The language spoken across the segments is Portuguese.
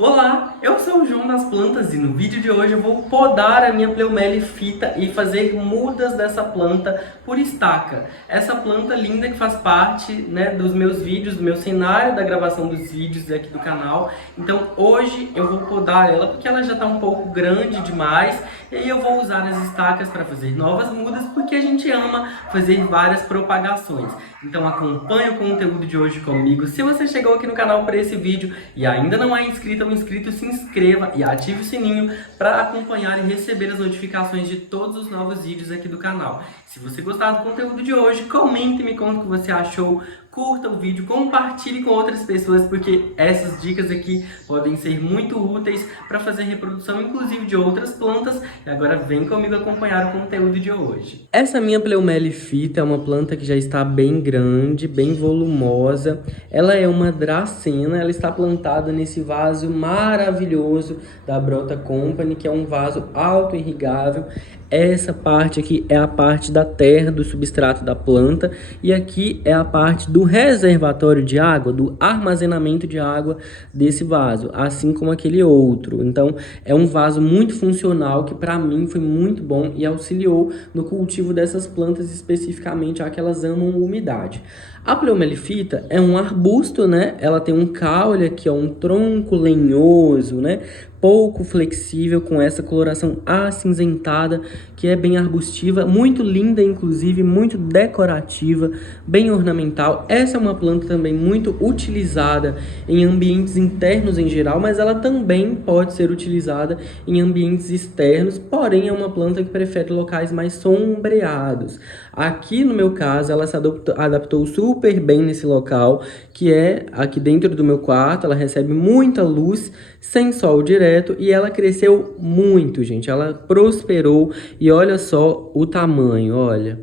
Olá, eu sou o João das Plantas e no vídeo de hoje eu vou podar a minha Pleumele-Phyta e fazer mudas dessa planta por estaca. Essa planta linda que faz parte, dos meus vídeos, do meu cenário da gravação dos vídeos aqui do canal. Então hoje eu vou podar ela porque ela já está um pouco grande demais e aí eu vou usar as estacas para fazer novas mudas porque a gente ama fazer várias propagações. Então acompanhe o conteúdo de hoje comigo. Se você chegou aqui no canal para esse vídeo e ainda não é inscrito ou inscrito, se inscreva e ative o sininho para acompanhar e receber as notificações de todos os novos vídeos aqui do canal. Se você gostar do conteúdo de hoje, comente e me conta o que você achou. Curta o vídeo, compartilhe com outras pessoas, porque essas dicas aqui podem ser muito úteis para fazer reprodução, inclusive de outras plantas. E agora vem comigo acompanhar o conteúdo de hoje. Essa minha Pleumele-Phyta é uma planta que já está bem grande, bem volumosa. Ela é uma dracena, ela está plantada nesse vaso maravilhoso da Brota Company, que é um vaso auto-irrigável. Essa parte aqui é a parte da terra, do substrato da planta, e aqui é a parte do reservatório de água, do armazenamento de água desse vaso, assim como aquele outro. Então, é um vaso muito funcional que para mim foi muito bom e auxiliou no cultivo dessas plantas, especificamente já que elas amam umidade. A Pleumele-Phyta é um arbusto, né? Ela tem um caule aqui, ó, um tronco lenhoso, né? Pouco flexível, com essa coloração acinzentada, que é bem arbustiva, muito linda, inclusive, muito decorativa, bem ornamental. Essa é uma planta também muito utilizada em ambientes internos em geral, mas ela também pode ser utilizada em ambientes externos, porém é uma planta que prefere locais mais sombreados. Aqui, no meu caso, ela se adaptou super bem nesse local, que é aqui dentro do meu quarto. Ela recebe muita luz, sem sol direto, e ela cresceu muito, gente. Ela prosperou e olha só o tamanho, olha.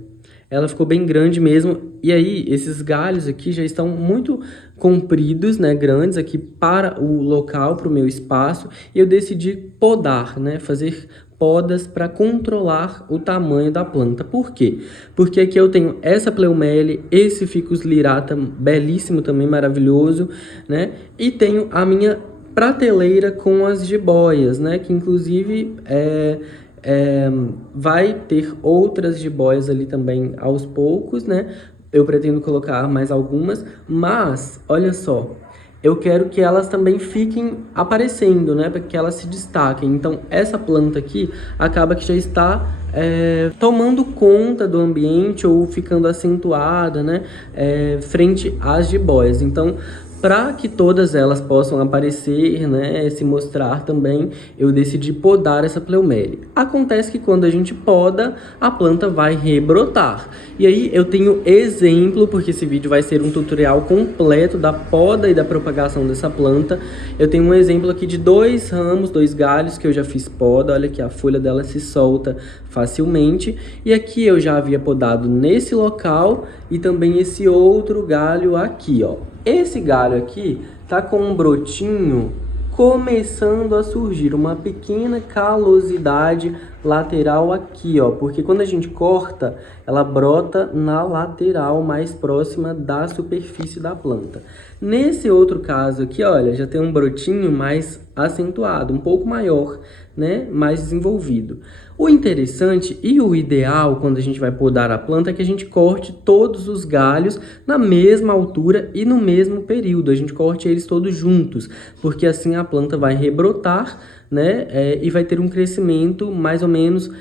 Ela ficou bem grande mesmo, e aí esses galhos aqui já estão muito compridos, né, grandes aqui para o local, para o meu espaço, e eu decidi podar, né, fazer podas para controlar o tamanho da planta. Por quê? Porque aqui eu tenho essa Pleumele, esse Ficus lyrata, belíssimo também, maravilhoso, né, e tenho a minha prateleira com as jiboias, né, que inclusive vai ter outras jiboias ali também aos poucos, né? Eu pretendo colocar mais algumas, mas olha só, eu quero que elas também fiquem aparecendo, né? Para que elas se destaquem. Então, essa planta aqui acaba que já está tomando conta do ambiente ou ficando acentuada, né? Frente às jiboias. Então, para que todas elas possam aparecer, né, se mostrar também, eu decidi podar essa Pleumele. Acontece que quando a gente poda, a planta vai rebrotar. E aí eu tenho exemplo, porque esse vídeo vai ser um tutorial completo da poda e da propagação dessa planta. Eu tenho um exemplo aqui de 2 ramos, 2 galhos que eu já fiz poda. Olha que a folha dela se solta facilmente. E aqui eu já havia podado nesse local e também esse outro galho aqui, ó. Esse galho aqui tá com um brotinho começando a surgir, uma pequena calosidade lateral aqui, ó, porque quando a gente corta, ela brota na lateral mais próxima da superfície da planta. Nesse outro caso aqui, olha, já tem um brotinho mais acentuado, um pouco maior, né, mais desenvolvido. O interessante e o ideal quando a gente vai podar a planta é que a gente corte todos os galhos na mesma altura e no mesmo período. A gente corte eles todos juntos, porque assim a planta vai rebrotar, né, e vai ter um crescimento mais ou menos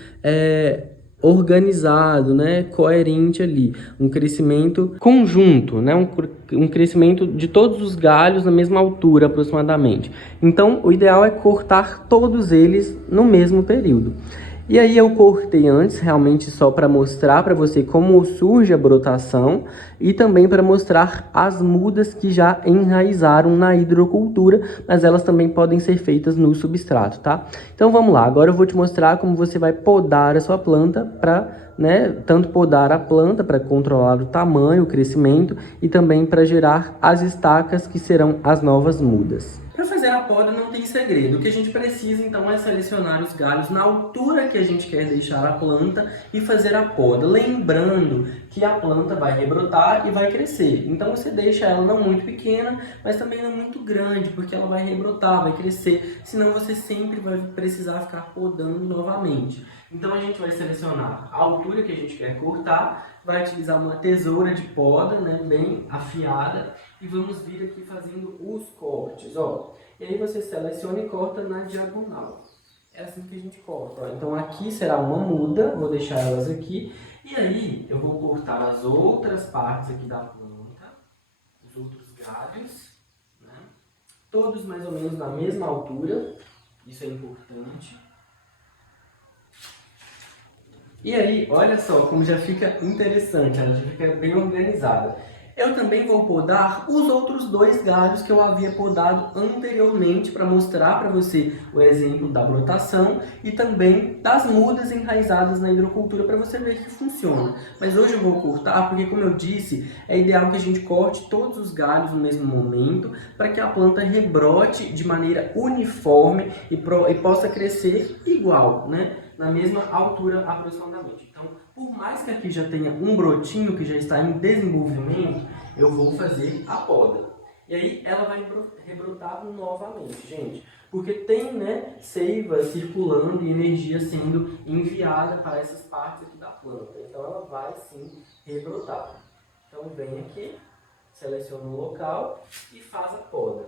organizado, né, coerente ali, um crescimento conjunto, né, um crescimento de todos os galhos na mesma altura aproximadamente. Então, o ideal é cortar todos eles no mesmo período. E aí eu cortei antes, realmente só para mostrar para você como surge a brotação e também para mostrar as mudas que já enraizaram na hidrocultura, mas elas também podem ser feitas no substrato, tá? Então vamos lá, agora eu vou te mostrar como você vai podar a sua planta para, né, tanto podar a planta para controlar o tamanho, o crescimento e também para gerar as estacas que serão as novas mudas. Para fazer a poda não tem segredo, o que a gente precisa então é selecionar os galhos na altura que a gente quer deixar a planta e fazer a poda. Lembrando que a planta vai rebrotar e vai crescer, então você deixa ela não muito pequena, mas também não muito grande, porque ela vai rebrotar, vai crescer, senão você sempre vai precisar ficar podando novamente. Então a gente vai selecionar a altura que a gente quer cortar, vai utilizar uma tesoura de poda, né, bem afiada, e vamos vir aqui fazendo os cortes, ó. E aí você seleciona e corta na diagonal. É assim que a gente corta, ó. Então aqui será uma muda, vou deixar elas aqui, e aí eu vou cortar as outras partes aqui da planta, os outros galhos, né, todos mais ou menos na mesma altura, isso é importante. E aí, olha só como já fica interessante, ela já fica bem organizada. Eu também vou podar os outros dois galhos que eu havia podado anteriormente para mostrar para você o exemplo da brotação e também das mudas enraizadas na hidrocultura para você ver que funciona. Mas hoje eu vou cortar porque, como eu disse, é ideal que a gente corte todos os galhos no mesmo momento para que a planta rebrote de maneira uniforme e possa crescer igual, né? Na mesma altura aproximadamente. Então, por mais que aqui já tenha um brotinho que já está em desenvolvimento, eu vou fazer a poda. E aí ela vai rebrotar novamente, gente. Porque tem, né, seiva circulando e energia sendo enviada para essas partes aqui da planta. Então ela vai sim rebrotar. Então vem aqui, seleciona o local e faz a poda.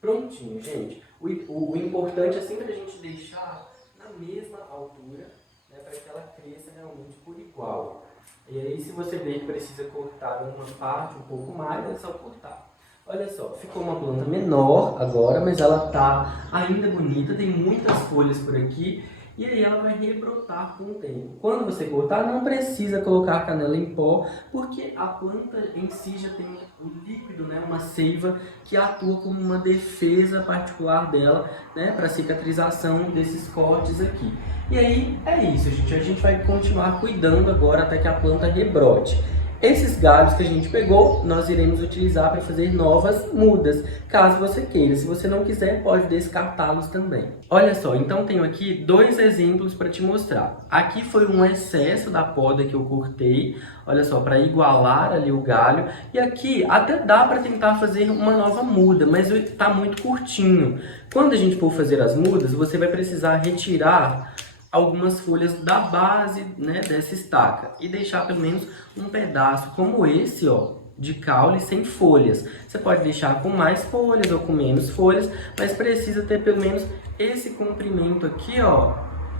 Prontinho, gente. O importante é sempre a gente deixar na mesma altura, né, para que ela cresça realmente por igual. E aí, se você ver que precisa cortar uma parte um pouco mais, é só cortar. Olha só, ficou uma planta menor agora, mas ela está ainda bonita, tem muitas folhas por aqui. E aí ela vai rebrotar com o tempo. Quando você cortar, não precisa colocar a canela em pó, porque a planta em si já tem o líquido, né, uma seiva que atua como uma defesa particular dela, né, para cicatrização desses cortes aqui. E aí é isso, gente. A gente vai continuar cuidando agora até que a planta rebrote. Esses galhos que a gente pegou, nós iremos utilizar para fazer novas mudas, caso você queira. Se você não quiser, pode descartá-los também. Olha só, então tenho aqui dois exemplos para te mostrar. Aqui foi um excesso da poda que eu cortei, olha só, para igualar ali o galho. E aqui até dá para tentar fazer uma nova muda, mas está muito curtinho. Quando a gente for fazer as mudas, você vai precisar retirar algumas folhas da base, né, dessa estaca e deixar pelo menos um pedaço como esse, ó, de caule sem folhas. Você pode deixar com mais folhas ou com menos folhas, mas precisa ter pelo menos esse comprimento aqui, ó,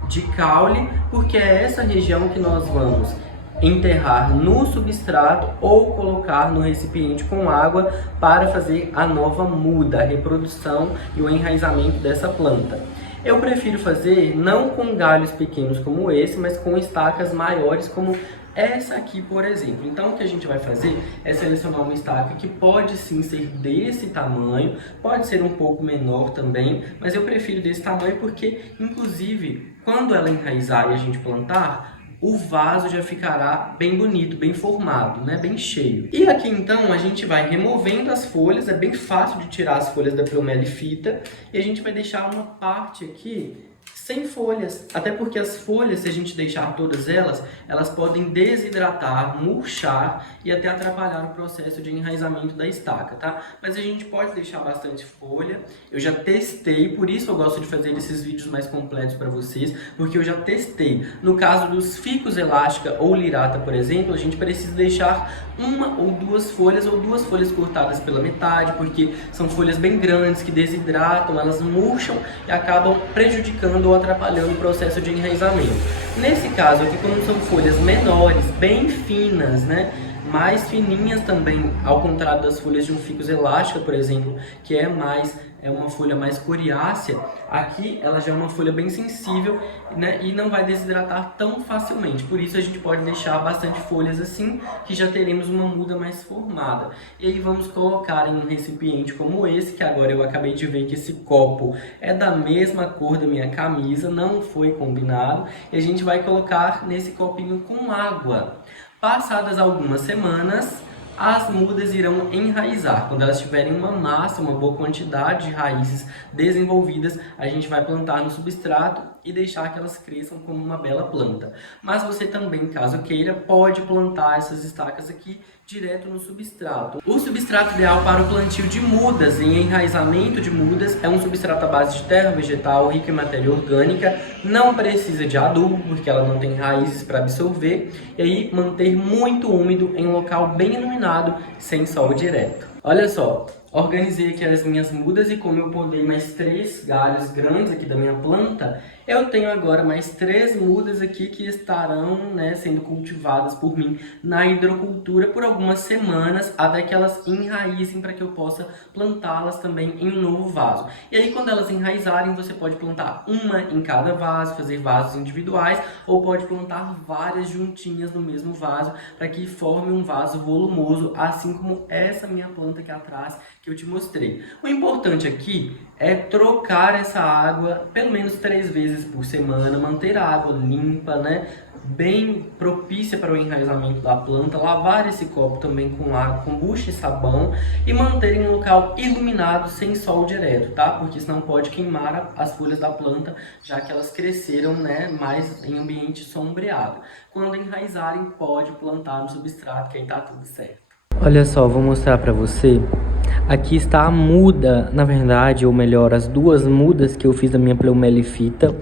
de caule, porque é essa região que nós vamos enterrar no substrato ou colocar no recipiente com água para fazer a nova muda, a reprodução e o enraizamento dessa planta. Eu prefiro fazer não com galhos pequenos como esse, mas com estacas maiores como essa aqui, por exemplo. Então o que a gente vai fazer é selecionar uma estaca que pode sim ser desse tamanho, pode ser um pouco menor também, mas eu prefiro desse tamanho porque, inclusive, quando ela enraizar e a gente plantar, o vaso já ficará bem bonito, bem formado, né? Bem cheio. E aqui então a gente vai removendo as folhas, é bem fácil de tirar as folhas da pleomelifita, e a gente vai deixar uma parte aqui sem folhas, até porque as folhas, se a gente deixar todas elas podem desidratar, murchar e até atrapalhar o processo de enraizamento da estaca, tá? Mas a gente pode deixar bastante folha. Eu já testei, por isso eu gosto de fazer esses vídeos mais completos para vocês, porque eu já testei. No caso dos ficus elástica ou lirata, por exemplo, a gente precisa deixar uma ou duas folhas cortadas pela metade, porque são folhas bem grandes que desidratam, elas murcham e acabam prejudicando ou atrapalhando o processo de enraizamento. Nesse caso aqui, como são folhas menores, bem finas, né, mais fininhas também, ao contrário das folhas de um ficus elástica, por exemplo, que é uma folha mais coriácea, aqui ela já é uma folha bem sensível, né, e não vai desidratar tão facilmente. Por isso a gente pode deixar bastante folhas assim, que já teremos uma muda mais formada. E aí vamos colocar em um recipiente como esse, que agora eu acabei de ver que esse copo é da mesma cor da minha camisa, não foi combinado. E a gente vai colocar nesse copinho com água. Passadas algumas semanas, as mudas irão enraizar. Quando elas tiverem uma massa, uma boa quantidade de raízes desenvolvidas, a gente vai plantar no substrato e deixar que elas cresçam como uma bela planta. Mas você também, caso queira, pode plantar essas estacas aqui direto no substrato. O substrato ideal para o plantio de mudas e enraizamento de mudas é um substrato à base de terra vegetal, rica em matéria orgânica, não precisa de adubo, porque ela não tem raízes para absorver, e aí manter muito úmido em um local bem iluminado, sem sol direto. Olha só, organizei aqui as minhas mudas e como eu podei mais 3 galhos grandes aqui da minha planta, eu tenho agora mais 3 mudas aqui que estarão, né, sendo cultivadas por mim na hidrocultura por algumas semanas, até que elas enraizem para que eu possa plantá-las também em um novo vaso. E aí quando elas enraizarem, você pode plantar uma em cada vaso, fazer vasos individuais, ou pode plantar várias juntinhas no mesmo vaso, para que forme um vaso volumoso, assim como essa minha planta aqui atrás que eu te mostrei. O importante aqui é trocar essa água pelo menos 3 vezes por semana, manter a água limpa, né? Bem propícia para o enraizamento da planta, lavar esse copo também com água, com bucha e sabão e manter em um local iluminado sem sol direto, tá? Porque senão pode queimar as folhas da planta, já que elas cresceram, né, mais em ambiente sombreado. Quando enraizarem, pode plantar no substrato, que aí tá tudo certo. Olha só, vou mostrar para você. Aqui está a muda, na verdade, ou melhor, as 2 mudas que eu fiz da minha pleumelifita.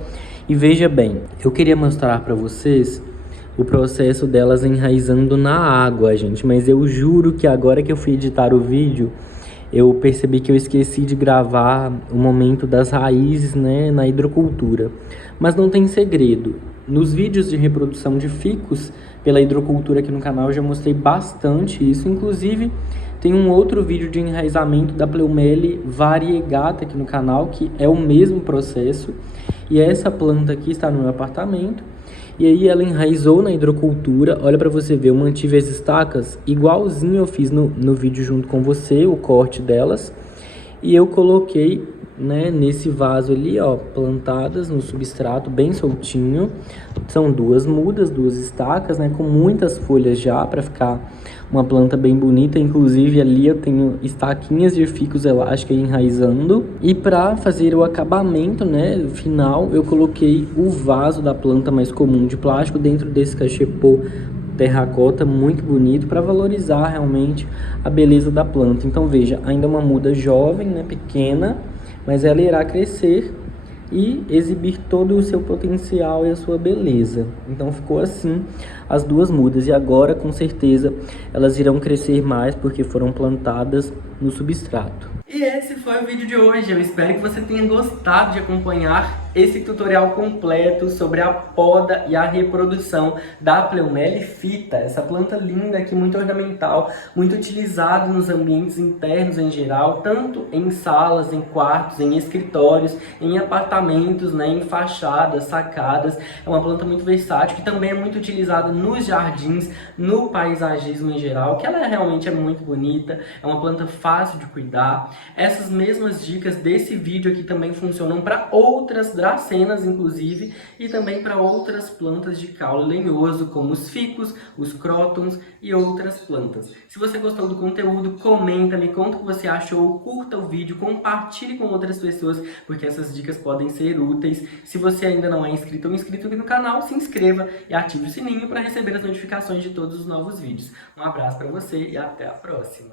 E veja bem, eu queria mostrar para vocês o processo delas enraizando na água, gente. Mas eu juro que agora que eu fui editar o vídeo, eu percebi que eu esqueci de gravar o momento das raízes, né, na hidrocultura. Mas não tem segredo. Nos vídeos de reprodução de ficus pela hidrocultura aqui no canal eu já mostrei bastante isso. Inclusive tem um outro vídeo de enraizamento da Pleumele variegata aqui no canal, que é o mesmo processo. E essa planta aqui está no meu apartamento. E aí ela enraizou na hidrocultura. Olha para você ver, eu mantive as estacas igualzinho eu fiz no vídeo junto com você, o corte delas. E eu coloquei, né, nesse vaso ali, ó, plantadas no substrato, bem soltinho. São 2 mudas, 2 estacas, né, com muitas folhas já, para ficar uma planta bem bonita. Inclusive ali eu tenho estaquinhas de ficus elástica enraizando. E para fazer o acabamento, né, final, eu coloquei o vaso da planta mais comum de plástico dentro desse cachepô terracota muito bonito, para valorizar realmente a beleza da planta. Então veja, ainda é uma muda jovem, né, pequena, mas ela irá crescer e exibir todo o seu potencial e a sua beleza. Então ficou assim as 2 mudas, e agora com certeza elas irão crescer mais porque foram plantadas no substrato. E esse foi o vídeo de hoje. Eu espero que você tenha gostado de acompanhar esse tutorial completo sobre a poda e a reprodução da Pleumelifita, essa planta linda aqui, muito ornamental, muito utilizada nos ambientes internos em geral, tanto em salas, em quartos, em escritórios, em apartamentos, né, em fachadas, sacadas. É uma planta muito versátil, que também é muito utilizada nos jardins, no paisagismo em geral, que ela realmente é muito bonita, é uma planta fácil de cuidar. Essas mesmas dicas desse vídeo aqui também funcionam para outras dracenas, inclusive, e também para outras plantas de caule lenhoso, como os ficus, os crótons e outras plantas. Se você gostou do conteúdo, comenta, me conta o que você achou, curta o vídeo, compartilhe com outras pessoas, porque essas dicas podem ser úteis. Se você ainda não é inscrito ou inscrito aqui no canal, se inscreva e ative o sininho para receber as notificações de todos os novos vídeos. Um abraço para você e até a próxima!